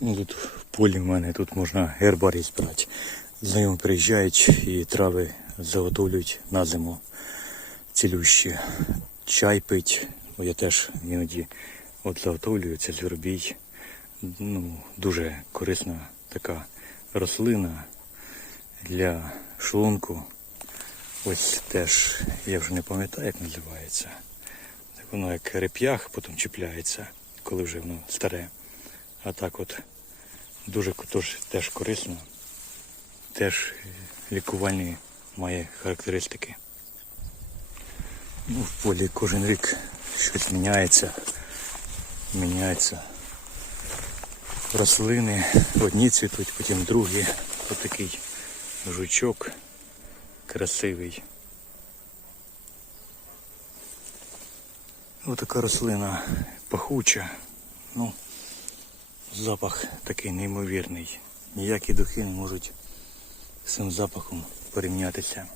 Ну, тут в полі в мене тут можна гербарій збирати. Знайомі приїжджають і трави заготовлюють на зиму цілющі. Чай пить, бо я теж іноді от заготовлюю це звіробій. Ну, дуже корисна така рослина для шлунку. Ось теж, я вже не пам'ятаю, як називається. Так воно як реп'ях, потім чіпляється, коли вже воно старе. А так от дуже тож, теж корисно, теж е, лікувальні має характеристики. Ну, в полі кожен рік щось міняється. Міняється рослини. Одні цвітуть, потім другі. Ось такий жучок красивий. Ось така рослина пахуча. Ну, запах такий неймовірний. Ніякі духи не можуть з цим запахом порівнятися.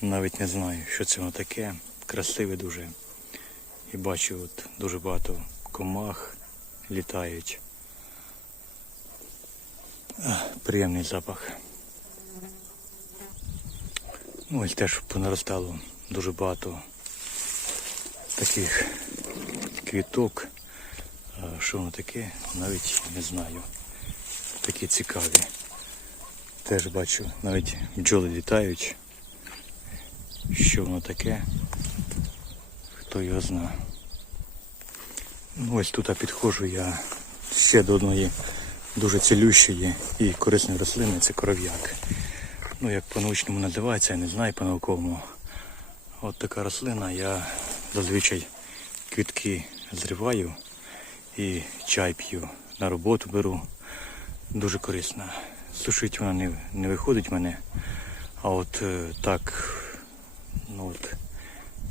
Навіть не знаю, що це воно таке. Красиве дуже. І бачу, от дуже багато комах літають. Приємний запах. Ну, ось теж понаростало дуже багато таких квіток. Що воно таке, навіть не знаю. Такі цікаві. Теж бачу, навіть бджоли літають. Що воно таке? Хто його знає. Ну, ось тут я підходжу я ще до одної дуже цілющої і корисної рослини, це коров'як. Ну, як по-научному називається, я не знаю по-науковому. От така рослина, я зазвичай квітки зриваю і чай п'ю. На роботу беру. Дуже корисна. Сушить вона не, не виходить мене. А от е, так, ну от,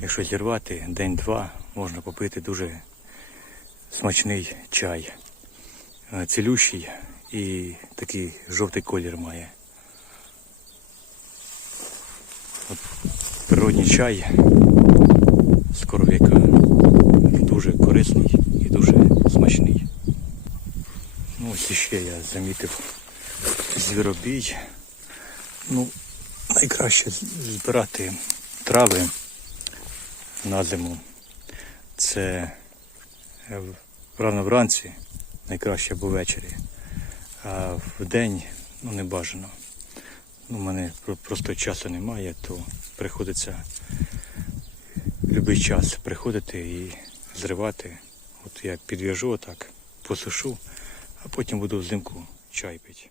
якщо зірвати день-два, можна попити дуже смачний чай. Е, Цілющий і такий жовтий колір має. От, природній чай з коров'яка дуже корисний і дуже смачний. Ну, ось ще я замітив звіробій. Ну, найкраще збирати трави на зиму. Це е, рано вранці, найкраще або ввечері. А в день ну, не бажано. Ну, у мене просто часу немає, то приходиться будь-який час приходити і зривати. От я підв'яжу отак, посушу, а потім буду взимку чай пити.